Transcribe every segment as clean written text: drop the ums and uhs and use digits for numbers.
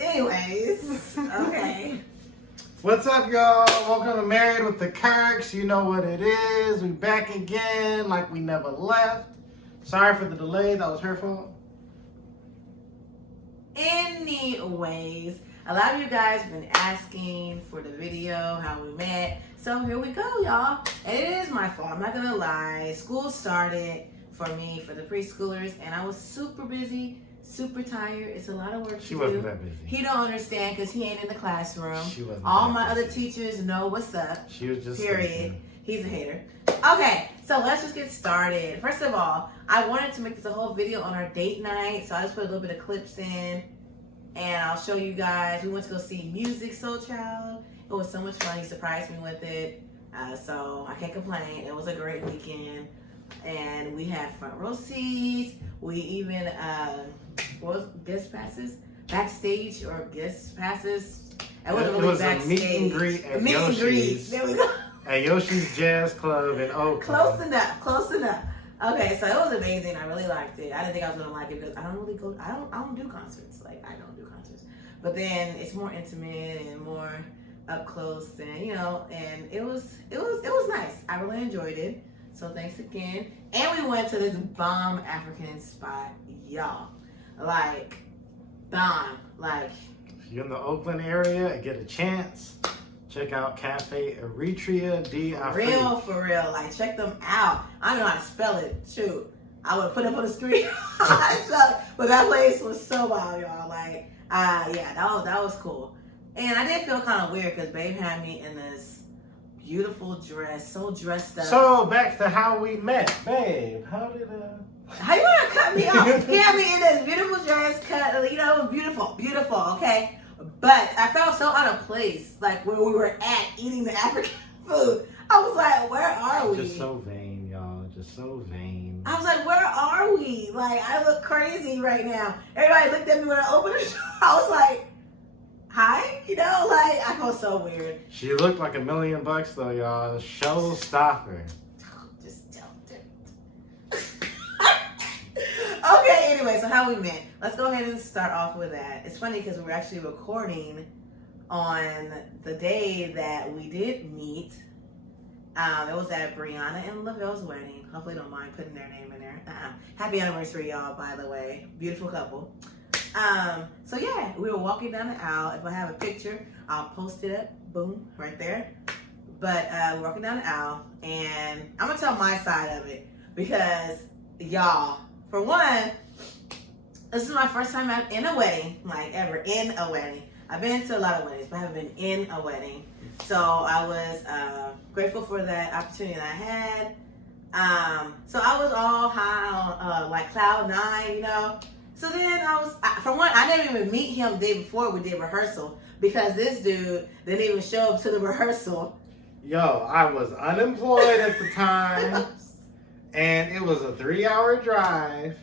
Anyways, okay. What's up, y'all? Welcome to Married with the Kirks. You know what it is. We back again like we never left. Sorry for the delay. That was her fault. Anyways, a lot of you guys have been asking for the video, how we met. So here we go, y'all. And it is my fault. I'm not going to lie. School started for me, for the preschoolers, and I was super busy. Super tired. It's a lot of work to do. She wasn't that busy. He don't understand because he ain't in the classroom. She wasn't. All that my busy. other teachers know what's up. She was just. Period. Sleeping. He's a hater. Okay, so let's just get started. First of all, I wanted to make this a whole video on our date night, so I just put a little bit of clips in, and I'll show you guys. We went to go see Musiq Soulchild. It was so much fun. He surprised me with it, so I can't complain. It was a great weekend, and we had front row seats. We even guest passes, backstage or guest passes. It wasn't really was backstage. A meet and greet at meet and greet. Yoshi's. There we go. At Yoshi's Jazz Club in Oakland. Close enough. Close enough. Okay, so it was amazing. I really liked it. I didn't think I was gonna like it because I don't really go. I don't do concerts. Like I don't do concerts. But then it's more intimate and more up close, and and it was nice. I really enjoyed it. So thanks again. And we went to this bomb African spot, y'all. Like bomb. Like If you're in the Oakland area and get a chance, check out Cafe Eritrea D. for real. Like check them out. I don't know how to spell it. Shoot, I would put it up on the screen. But that place was so wild, y'all. Like, yeah, that was cool. And I did feel kind of weird because Babe had me in this beautiful dress, so dressed up. So back to how we met, babe. How you wanna cut me off? He had me in this beautiful dress, cut. It was beautiful, okay. But I felt so out of place, like where we were at eating the African food. I was like, where are we? Just so vain, y'all. Just so vain. I was like, where are we? Like, I look crazy right now. Everybody looked at me when I opened the door. I was like, hi? Like, I felt so weird. She looked like $1 million though, y'all. Showstopper. Just don't do it. Okay, anyway, so how we met. Let's go ahead and start off with that. It's funny because we're actually recording on the day that we did meet. It was at Brianna and Lavelle's wedding. Hopefully don't mind putting their name in there. Happy anniversary, y'all, by the way. Beautiful couple. So yeah, we were walking down the aisle. If I have a picture, I'll post it up. Boom, right there. But we're walking down the aisle, and I'm going to tell my side of it. Because, y'all, for one, this is my first time in a wedding, like ever in a wedding. I've been to a lot of weddings, but I haven't been in a wedding. So I was grateful for that opportunity that I had. So I was all high on like cloud nine, So then for one, I didn't even meet him the day before we did rehearsal because this dude didn't even show up to the rehearsal. Yo, I was unemployed at the time, and it was a 3-hour drive.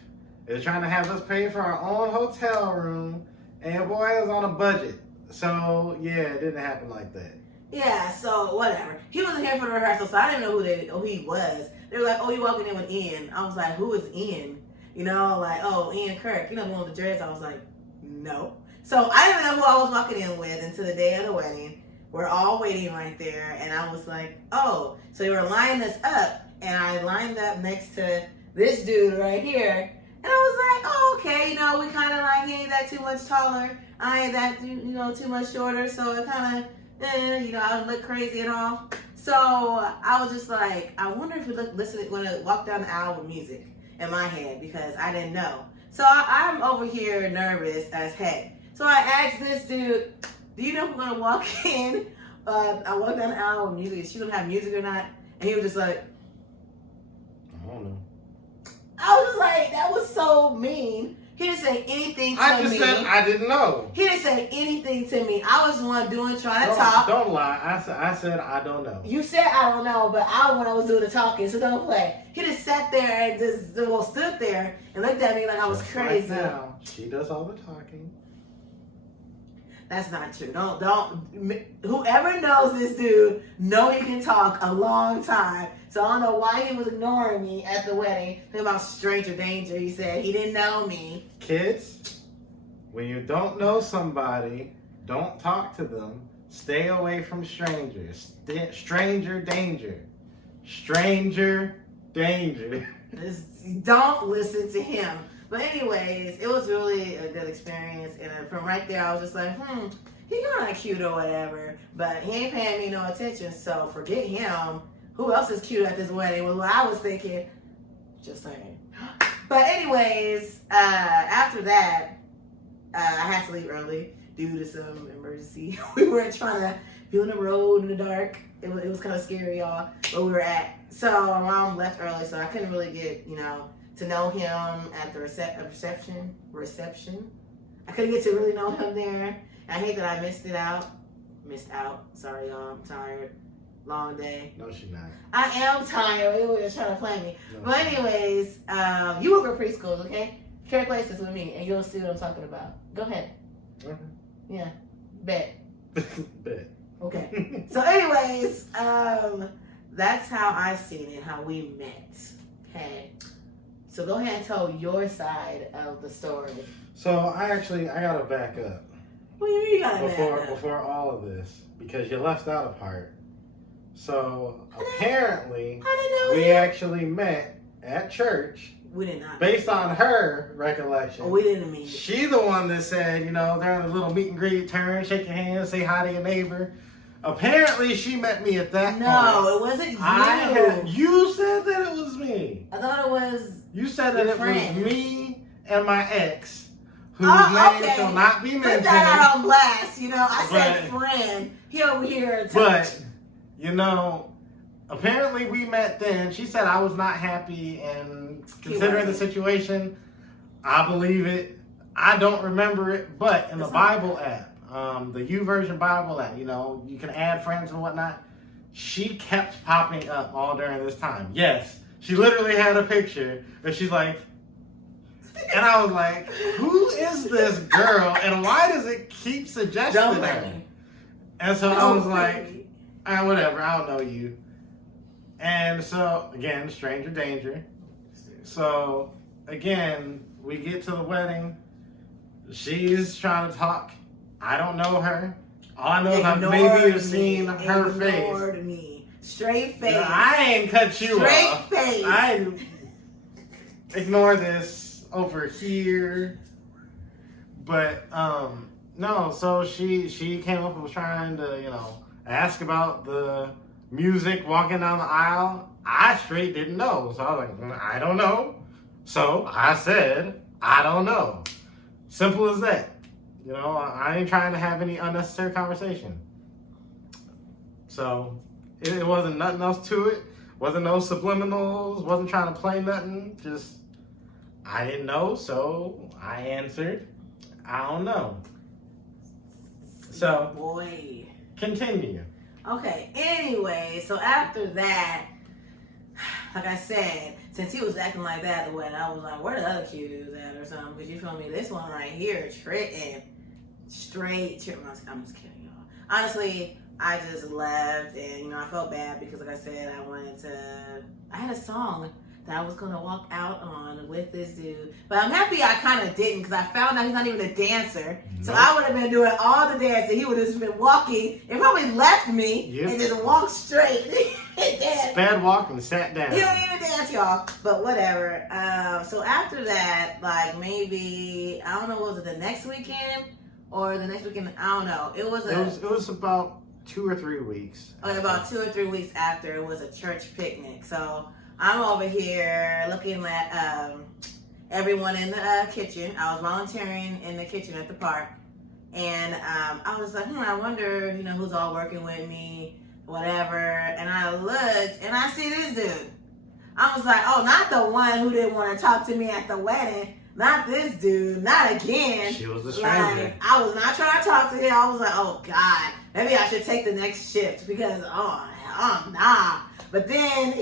They were trying to have us pay for our own hotel room, and boy, it was on a budget. So yeah, it didn't happen like that. Yeah, so whatever. He wasn't here for the rehearsal, so I didn't know who he was. They were like, "Oh, you walking in with Ian?" I was like, "Who is Ian?" Like, "Oh, Ian Kirk." The one with the dreads. I was like, "No." So I didn't know who I was walking in with until the day of the wedding. We're all waiting right there, and I was like, "Oh." So they were lining us up, and I lined up next to this dude right here. And I was like, oh, okay, we kind of like, he ain't that too much taller. I ain't that, too much shorter. So it kind of, I don't look crazy at all. So I was just like, I wonder if we going to walk down the aisle with music in my head because I didn't know. So I'm over here nervous as heck. So I asked this dude, do you know if we're going to walk in? I walked down the aisle with music. Is she going to have music or not? And he was just like, I don't know. I was just like, that was so mean. He didn't say anything to me. I just said I didn't know. He didn't say anything to me. I was the one trying to talk. Don't lie. I said I don't know. You said I don't know, but I was when I was doing the talking, so don't play. He just sat there and just stood there and looked at me like I was Just crazy. Like now, she does all the talking. That's not true. Don't. Whoever knows this dude know he can talk a long time. So I don't know why he was ignoring me at the wedding. Think about stranger danger. He said he didn't know me. Kids, when you don't know somebody, don't talk to them. Stay away from strangers. Stranger danger. Stranger danger. Don't listen to him. But anyways, it was really a good experience. And from right there, I was just like, he kind of cute or whatever. But he ain't paying me no attention, so forget him. Who else is cute at this wedding was what I was thinking. Just saying. But anyways, after that, I had to leave early due to some emergency. We were trying to be on the road in the dark. It was kind of scary, y'all, where we were at. So my mom left early, so I couldn't really get, to know him at the reception. I couldn't get to really know him there. I hate that I missed out. Sorry, y'all. I'm tired. Long day. No, she's not. I am tired. They were just trying to play me. No, but anyways, you work for preschools, okay? Share places with me, and you'll see what I'm talking about. Go ahead. Okay. Yeah. Bet. Bet. Okay. So anyways, that's how I seen it, how we met. Okay. So go ahead and tell your side of the story. So I gotta back up. What do you mean you gotta back up? Before all of this, because you left out a part. So apparently, we actually met at church. We did not. Based on her recollection. We didn't meet. She the one that said, they're in a little meet and greet, turn, shake your hand, say hi to your neighbor. Apparently, she met me at that point. No, it wasn't you. You said that it was me. I thought it was. You said that it was me and my ex, whose name shall not be mentioned. Put that out on blast. I said friend. He over here. But, apparently we met then. She said I was not happy, and considering the situation, I believe it. I don't remember it, but in the Bible app, the YouVersion Bible app, you can add friends and whatnot. She kept popping up all during this time. Yes, she literally had a picture, and she's like, and I was like, who is this girl, and why does it keep suggesting her? And so I was like, whatever, I don't know you. And so, again, stranger danger. So, again, we get to the wedding. She's trying to talk. I don't know her. All I know is I maybe have seen her face. Ignored me. Straight face. No, I ain't cut you off. Straight face. I ignore this over here. But, no, so she came up and was trying to, ask about the music walking down the aisle. I straight didn't know. So I was like, I don't know. So I said, I don't know. Simple as that. I ain't trying to have any unnecessary conversation. So it wasn't nothing else to it. Wasn't no subliminals. Wasn't trying to play nothing. Just, I didn't know. So I answered, I don't know. So, boy, continue. Okay, anyway, so after that, like I said, since he was acting like that at the wedding, I was like, where the other cute dudes at or something? Because you feel me, this one right here, straight. I'm just kidding, y'all. Honestly, I just left and, I felt bad because, like I said, I had a song that I was going to walk out on with this dude. But I'm happy I kind of didn't because I found out he's not even a dancer. So I would have been doing all the dancing. He would have just been walking and probably left me and just walked straight and danced. Sped walk and sat down. He don't even dance, y'all. But whatever. So after that, like maybe, I don't know, was it the next weekend or the next weekend? I don't know. It was about 2 or 3 weeks. Okay, about 2 or 3 weeks after, it was a church picnic. So I'm over here looking at everyone in the kitchen. I was volunteering in the kitchen at the park. And I was like, I wonder, who's all working with me, whatever. And I looked and I see this dude. I was like, oh, not the one who didn't want to talk to me at the wedding. Not this dude. Not again. She was a stranger. Like, I was not trying to talk to him. I was like, oh, God. Maybe I should take the next shift because, nah. But then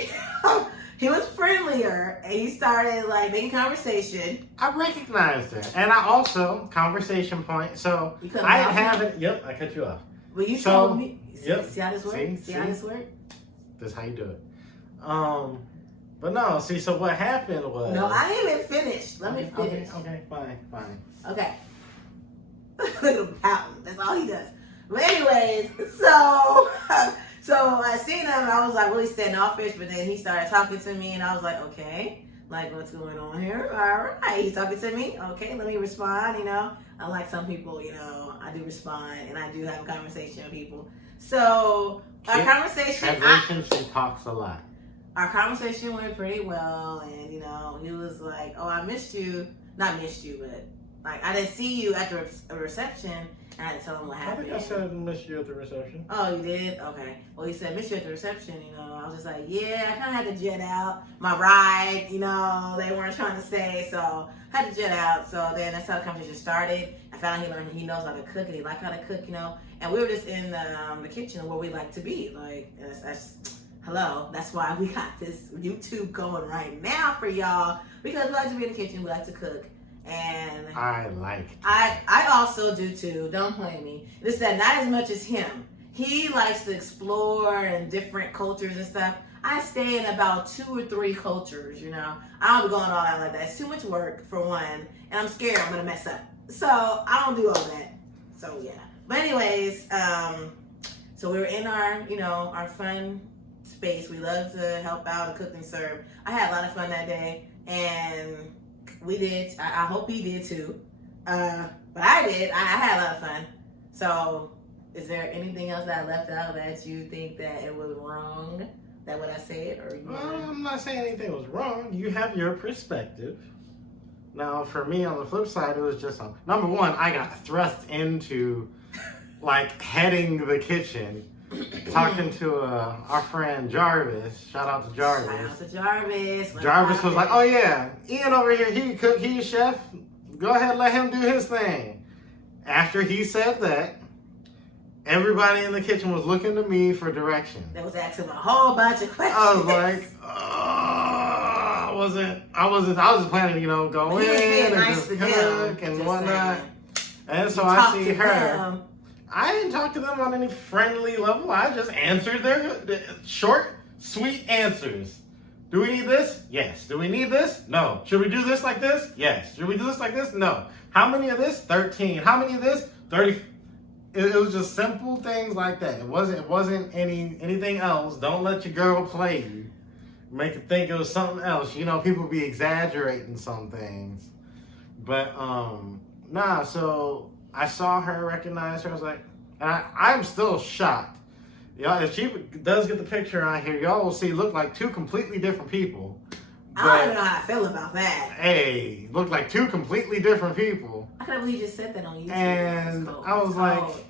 he was friendlier and he started making conversation. I recognized her. And I also, conversation point. So I haven't, yep, I cut you off. Well, you told me. Yep. See how this works? See how this works? That's how you do it. But no, so what happened was... No, I didn't even finish. Let me finish. Okay, fine. Okay. Look at him pouting. That's all he does. But anyways, so I seen him. I was like really standoffish, but then he started talking to me, and I was like, okay, like what's going on here? All right, he's talking to me. Okay, let me respond. Unlike some people, I do respond, and I do have a conversation with people. So our conversation, she talks a lot. Our conversation went pretty well, and he was like, "Oh, I missed you. Not missed you, but like I didn't see you at the reception." And I had to tell him what happened. I think I said missed you at the reception. Oh, you did? Okay. Well, he said missed you at the reception. I was just like, yeah, I kind of had to jet out. My ride, they weren't trying to stay, so I had to jet out. So then that's how the conversation started. I found out he knows how to cook, and he liked how to cook, And we were just in the kitchen where we like to be, like hello. That's why we got this YouTube going right now for y'all, because we like to be in the kitchen, we like to cook. And I also do too. Don't blame me. It's that not as much as him. He likes to explore and different cultures and stuff. I stay in about 2 or 3 cultures. I don't be going all out like that. It's too much work for one, and I'm scared I'm gonna mess up. So I don't do all that. So yeah. But anyways, so we were in our fun space. We love to help out and cook and serve. I had a lot of fun that day, and we did. I hope he did too. But I did. I had a lot of fun. So, is there anything else that I left out that you think that it was wrong? That what I said, or I'm not saying anything was wrong. You have your perspective. Now, for me, on the flip side, it was just number one. I got thrust into heading the kitchen, talking to our friend Jarvis. Shout out to Jarvis. Shout out to Jarvis. Jarvis was like, "Oh yeah, Ian over here, he cook, he's chef. Go ahead, let him do his thing." After he said that, everybody in the kitchen was looking to me for direction. They was asking a whole bunch of questions. I was like, I was just planning to, go in and nice just cook and whatnot. Saying. And so I see her. I didn't talk to them on any friendly level. I just answered their short, sweet answers. Do we need this? Yes. Do we need this? No. Should we do this like this? Yes. Should we do this like this? No. How many of this? 13. How many of this? 30. It was just simple things like that. It wasn't anything else. Don't let your girl play you. Make it think it was something else. People be exaggerating some things. But so I saw her, recognized her. I was like, and I'm still shocked. If she does get the picture on here, y'all will see look like 2 completely different people. I don't even know how I feel about that. Hey, look like 2 completely different people. I can't believe you just said that on YouTube. And I was like,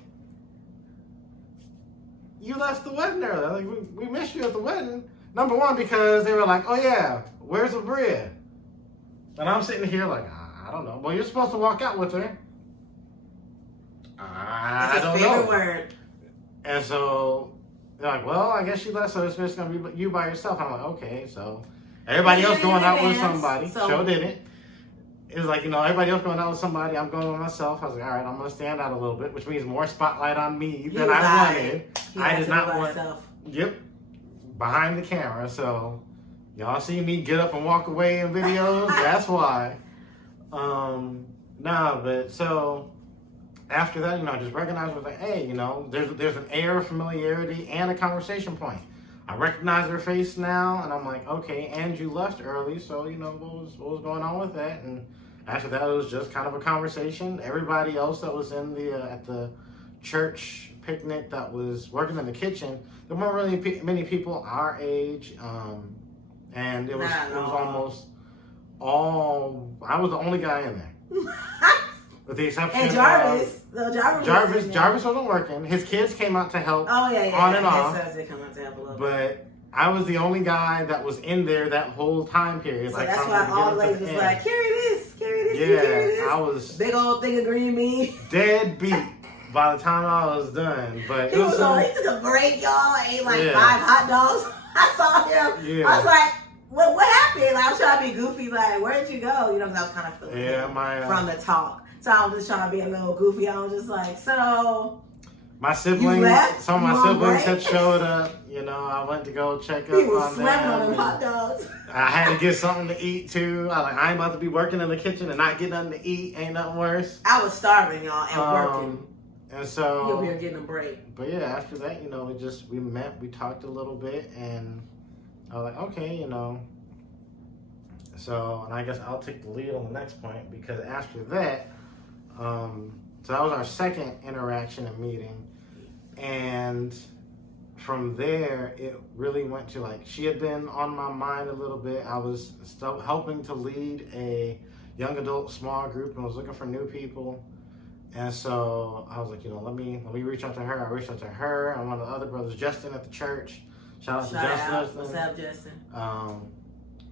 you left the wedding early. We missed you at the wedding. Number one, because they were like, oh yeah, where's the bread? And I'm sitting here like, I don't know. Well, you're supposed to walk out with her. I don't know. Favorite word. And so they're like, well, I guess she left, so it's just gonna be you by yourself. I'm like, okay, so everybody else going out with somebody. Joe didn't. It was like, everybody else going out with somebody. I'm going with myself. I was like, all right, I'm gonna stand out a little bit, which means more spotlight on me than I wanted. I did not want. Yep, behind the camera. So y'all see me get up and walk away in videos. That's why. But so. After that, I just recognized, was like, hey, there's an air of familiarity and a conversation point. I recognize her face now, and I'm like, okay, and you left early, so, what was going on with that? And after that, it was just kind of a conversation. Everybody else that was in at the church picnic that was working in the kitchen, there weren't really many people our age, and it was almost all, I was the only guy in there. With the exception of Jarvis wasn't working. His kids came out to help. Oh yeah. On and off. His kids come out to help a little bit. I was the only guy that was in there that whole time period. So that's why all the ladies was like, carry this. Yeah, I was big old thing of green bean. Dead beat by the time I was done. But he took a break, y'all. Ate 5 hot dogs. I saw him. Yeah. I was like, what happened? I was trying to be goofy, where did you go? Because I was kind of feeling from the talk. So I was just trying to be a little goofy. I was just like, so. My siblings, some of my siblings had showed up. I went to go check up on them. He was slamming on them hot dogs. I had to get something to eat too. I ain't about to be working in the kitchen and not get nothing to eat. Ain't nothing worse. I was starving, y'all, and working. And so you over here getting a break. But yeah, after that, we met, we talked a little bit, and I was like, okay, So, and I guess I'll take the lead on the next point, because after that, so that was our second interaction and meeting, and from there, it really went to she had been on my mind a little bit. I was still helping to lead a young adult small group and was looking for new people. And so I was like, let me reach out to her. I reached out to her and one of the other brothers, Justin, at the church. Shout out to Justin. What's up, Justin?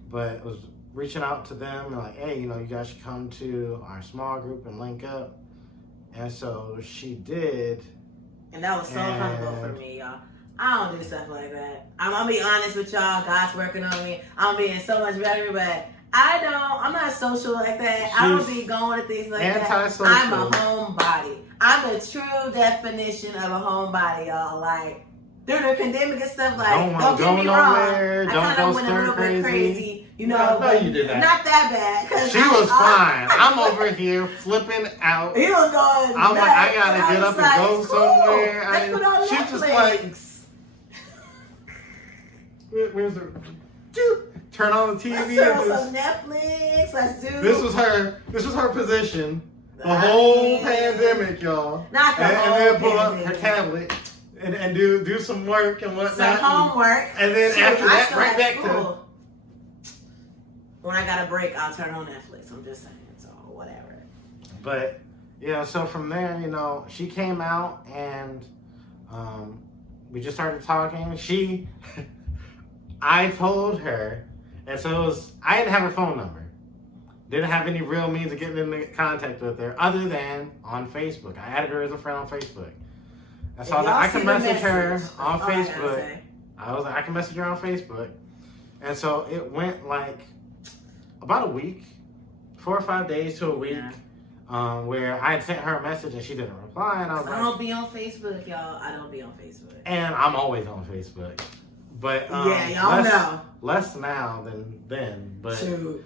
But it was reaching out to them and hey, you guys should come to our small group and link up. And so she did. And that was so humble for me, y'all. I don't do stuff like that. I'm gonna be honest with y'all. God's working on me. I'm being so much better, but I'm not social like that. I don't be going to things like that. I'm a homebody. I'm the true definition of a homebody, y'all. During the pandemic and stuff, don't get me wrong. I kind of went a little bit crazy, No, you did that. Not that bad. She was fine. I'm over here flipping out. He was going. I'm like, I gotta get up and go somewhere. Let's put on She's Netflix. just where's the... Turn on the TV. Let's turn on some Netflix. Let's do. This was her position. The whole pandemic, y'all. Not the whole and then pull up her tablet and do some work and whatnot. Some homework. And then after that, right back to. When I got a break, I'll turn on Netflix. I'm just saying, so whatever. But yeah, so from there, she came out and we just started talking. I told her. And so I didn't have her phone number. Didn't have any real means of getting into contact with her other than on Facebook. I added her as a friend on Facebook. And so I can message her on Facebook. I was like, I can message her on Facebook. And so it went about a week, 4 or 5 days to a week, where I had sent her a message and she didn't reply. And I was I don't be on Facebook, y'all. I don't be on Facebook. And I'm always on Facebook. But y'all know. Less now than then. But shoot.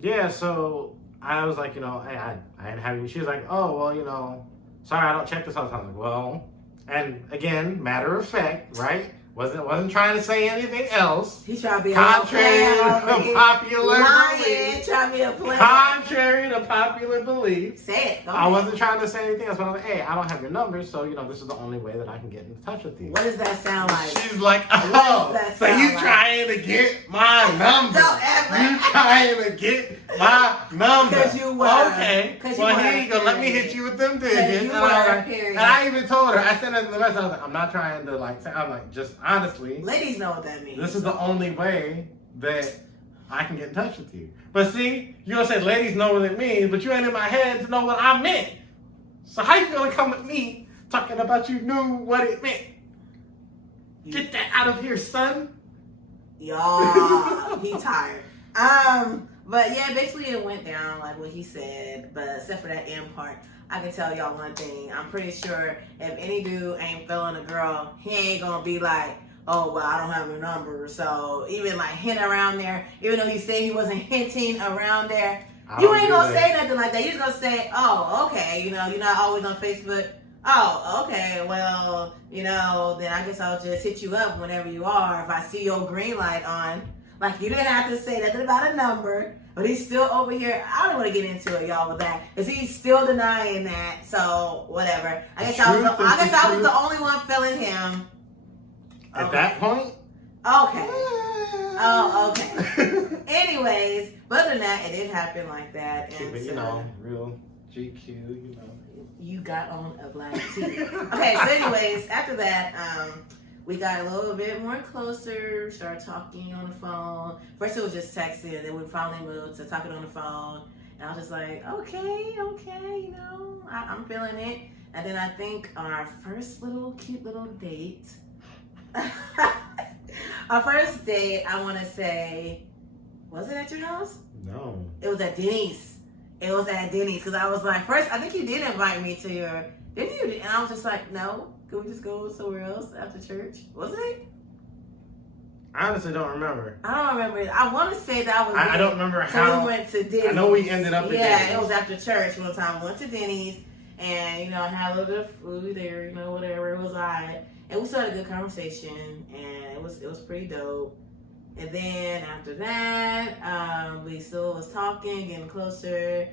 Yeah, so I was like, hey, I didn't have you. She was like, oh, well, sorry, I don't check this all the time. I was like, well, and again, matter of fact, right? Wasn't trying to say anything else. He tried to be contrary to popular belief. Trying to be a player. Contrary to popular belief. Say it. I wasn't trying to say anything else. But I was like, hey, I don't have your number, so this is the only way that I can get in touch with you. What does that sound like? She's like, oh, so you trying to get my number? You trying to get my number? Because you were. Okay. Well, here you go. Let me hit you with them digits. And I even told her. I sent her the message. I was like, I'm not trying to say. I'm like, just honestly. Ladies know what that means. This is the only way that I can get in touch with you. But see, you're going to say ladies know what it means, but you ain't in my head to know what I meant. So how you going to come at me talking about you knew what it meant? Get that out of here, son. Y'all, he tired. But yeah, basically it went down like what he said, but except for that end part. I can tell y'all one thing. I'm pretty sure if any dude ain't feeling a girl, he ain't gonna be like, oh, well, I don't have your number. So even hint around there, even though he said he wasn't hinting around there, you ain't gonna say nothing like that. You're just gonna say, oh, okay, you're not always on Facebook. Oh, okay, well, then I guess I'll just hit you up whenever you are. If I see your green light on. You didn't have to say nothing about a number, but he's still over here. I don't want to get into it, y'all, with that, because he's still denying that. So whatever. I guess I was the only one feeling him. At that point. Okay. Oh, okay. Anyways, but other than that, it did happen like that. And real GQ. You got on a black tee. Okay. So anyways, after that, we got a little bit more closer, started talking on the phone. First it was just texting, and then we finally moved to talking on the phone. And I was just like, okay, I'm feeling it. And then I think on our first cute little date, our first date, I want to say, was it at your house? No. It was at Denny's. Because I was like, first, I think you did invite me to your, didn't you? And I was just like, no. Could we just go somewhere else after church? Was it? I honestly don't remember. I don't remember. I want to say that was. I don't remember So how. we went to Denny's. I know we ended up at Yeah, Denny's. it was after church one time. We went to Denny's and, had a little bit of food there, whatever. It was alright. And we still had a good conversation and it was pretty dope. And then after that, we still was talking, getting closer,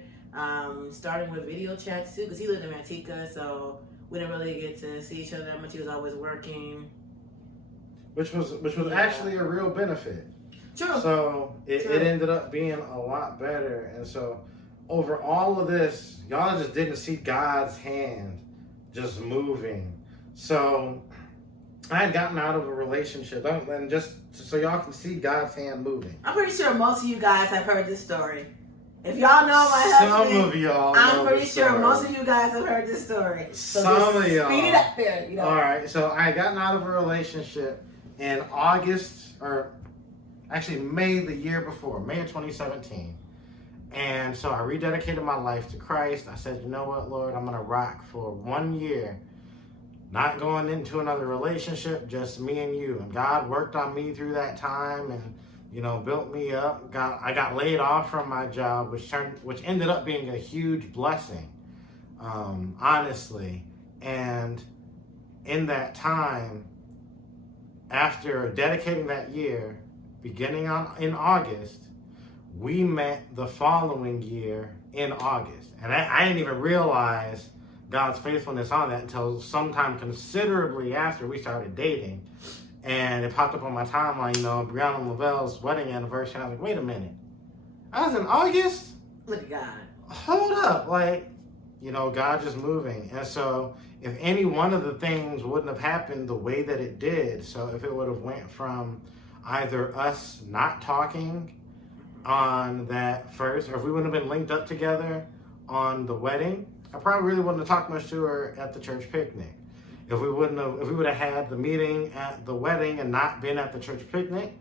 starting with video chats too, because he lived in Manteca, so we didn't really get to see each other that much. He was always working. Which was actually a real benefit. True. So it ended up being a lot better. And so over all of this, y'all just didn't see God's hand just moving. So I had gotten out of a relationship, and just so y'all can see God's hand moving. I'm pretty sure most of you guys have heard this story. If y'all know my husband, some of y'all I'm know pretty the sure story. most of you guys have heard this story. So Some of speed y'all. it up there, All right, so I had gotten out of a relationship in August, or actually May the year before, May of 2017. And so I rededicated my life to Christ. I said, you know what, Lord, I'm going to rock for 1 year. Not going into another relationship, just me and you. And God worked on me through that time and, built me up. I got laid off from my job, which ended up being a huge blessing, honestly. And in that time, after dedicating that year, beginning in August, we met the following year in August. And I didn't even realize God's faithfulness on that until sometime considerably after we started dating. And it popped up on my timeline, Brianna and Lavelle's wedding anniversary. And I was like, wait a minute. I was in August? Look at God. Hold up. God just moving. And so if any one of the things wouldn't have happened the way that it did, so if it would have went from either us not talking on that first, or if we wouldn't have been linked up together on the wedding, I probably really wouldn't have talked much to her at the church picnic. If we would have had the meeting at the wedding and not been at the church picnic,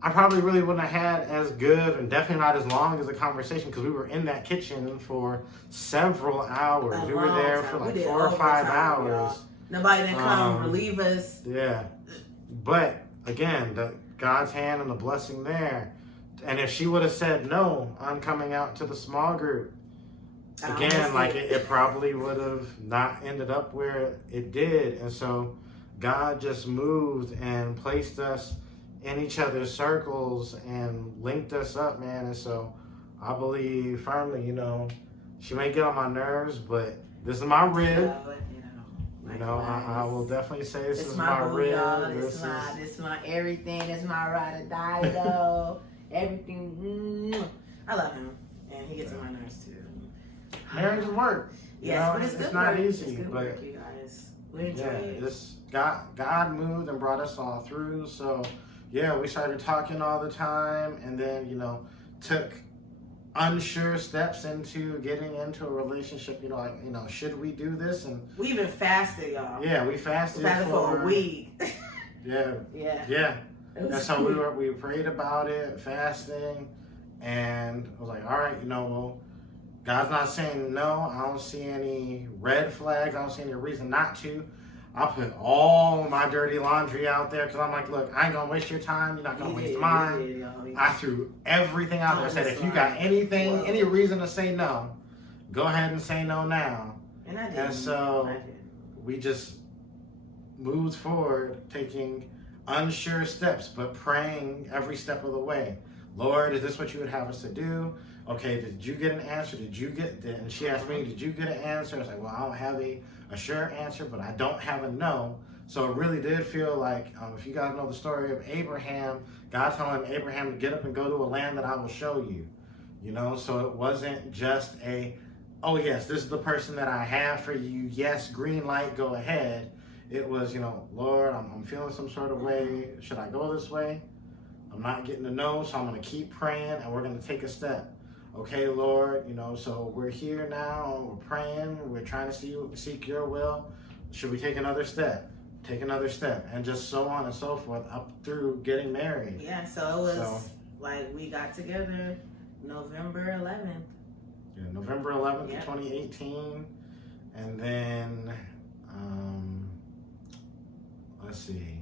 I probably really wouldn't have had as good and definitely not as long as a conversation, because we were in that kitchen for several hours. We were there for like 4 or 5 hours. Y'all. Nobody didn't come relieve us. Yeah. But again, God's hand and the blessing there. And if she would have said no, I'm coming out to the small group, again, it probably would have not ended up where it did. And so God just moved and placed us in each other's circles and linked us up, man. And so I believe firmly, she may get on my nerves, but this is my rib. I will definitely say this is my boo, rib. y'all. This is my everything. This is my ride or die, though. Everything. I love him, and he gets on my nerves too. Marriage is work. Yes, but it's good not work. easy. It's good but work, you guys. We enjoy it. God moved and brought us all through. So yeah, we started talking all the time, and then took unsure steps into getting into a relationship. Should we do this? And we even fasted, y'all. Yeah, we fasted for a week. Yeah. And so we prayed about it, fasting, and I was like, all right, God's not saying no. I don't see any red flags. I don't see any reason not to. I put all my dirty laundry out there because I'm like, look, I ain't going to waste your time. You're not going to waste mine. I threw everything out there. I said, if you got anything, any reason to say no, go ahead and say no now. And I did. And so we just moved forward, taking unsure steps, but praying every step of the way. Lord, is this what you would have us to do? Okay, did you get an answer? And she asked me, did you get an answer? I was like, well, I don't have a sure answer, but I don't have a no. So it really did feel like, if you guys know the story of Abraham, God telling Abraham to get up and go to a land that I will show you. So it wasn't just oh yes, this is the person that I have for you. Yes, green light, go ahead. It was, Lord, I'm feeling some sort of way. Should I go this way? I'm not getting a no, so I'm going to keep praying, and we're going to take a step. Okay, Lord, so we're here now, we're praying, we're trying to seek your will. Should we take another step? Take another step, and just so on and so forth, up through getting married. Yeah, so it was we got together November 11th. Yeah, November 11th of 2018, and then, let's see.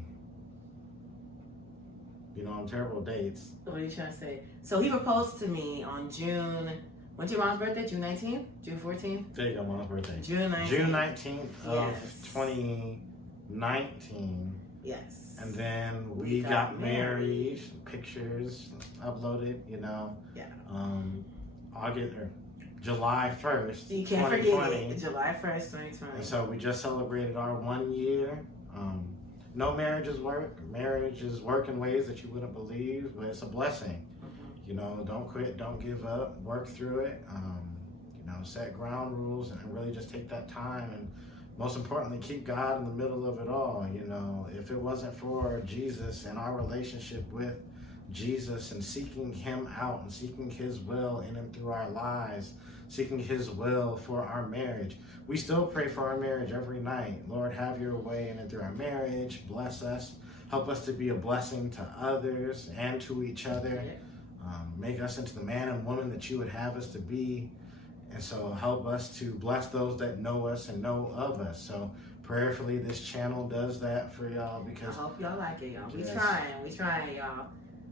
You know, I'm terrible with dates. What are you trying to say? So he proposed to me on June. When's your mom's birthday? June 19th? June 14th? There you go, mom's birthday. June 19th. June 19th of Yes. 2019. Yes. And then we got married. Pictures uploaded, you know. Yeah. July 1st, You can't 2020. forget it. July 1st, 2020. And so we just celebrated our 1 year. No marriages work. Marriages work in ways that you wouldn't believe, but it's a blessing. Mhm. You know, don't quit, don't give up, work through it. You know, set ground rules and really just take that time, and most importantly, keep God in the middle of it all. You know, if it wasn't for Jesus and our relationship with Jesus and seeking Him out and seeking His will in and through our lives, seeking His will for our marriage, we still pray for our marriage every night. Lord, have your way in and through our marriage. Bless us. Help us to be a blessing to others and to each other. Make us into the man and woman that you would have us to be. And so help us to bless those that know us and know of us. So prayerfully, this channel does that for y'all, because I hope y'all like it, y'all. Yes. We trying, y'all.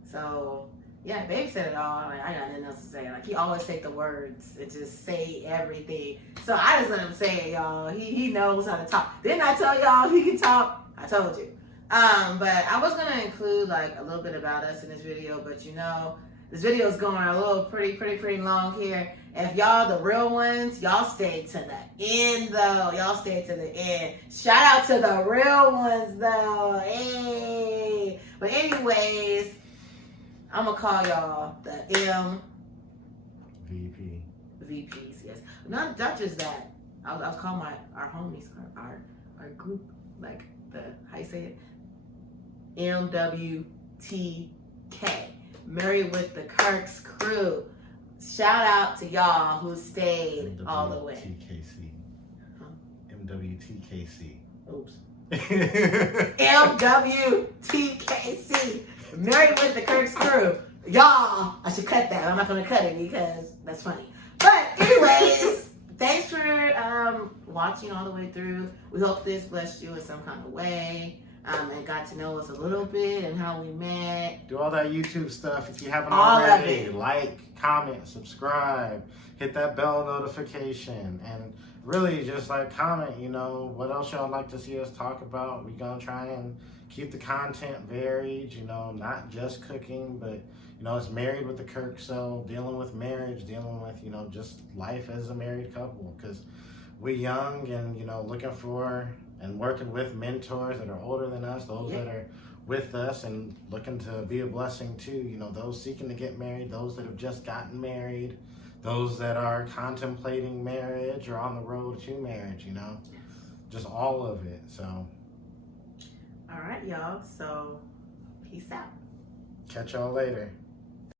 So yeah, babe said it all. Like, I got nothing else to say. Like, he always take the words and just say everything. So I just let him say it, y'all. He knows how to talk. Didn't I tell y'all he can talk? I told you. But I was gonna include like a little bit about us in this video, but you know, this video is going a little pretty long here. If y'all the real ones, y'all stay to the end though. Y'all stay to the end. Shout out to the real ones though. Hey. But anyways, I'm gonna call y'all the MVPs. Yes. Not just that. I was calling our homies, our group, like the how you say it? MWTK. Married with the Kirks crew. Shout out to y'all who stayed all the way. MWTKC. Oops. MWTKC. Married with the Kirks crew. Y'all, I should cut that. I'm not going to cut it because that's funny. But anyways, thanks for watching all the way through. We hope this blessed you in some kind of way. And got to know us a little bit and how we met. Do all that YouTube stuff if you haven't All of already. it. Like, comment, subscribe, hit that bell notification, and really just like comment, you know, what else y'all like to see us talk about. We're gonna try and keep the content varied, you know, not just cooking, but you know, it's Married with the Kirks, so dealing with marriage, dealing with, you know, just life as a married couple, because we're young and, you know, looking for and working with mentors that are older than us, those that are with us and looking to be a blessing too. You know, those seeking to get married, those that have just gotten married, those that are contemplating marriage or on the road to marriage, you know, just all of it. So, All right, y'all. So, peace out. catch y'all later.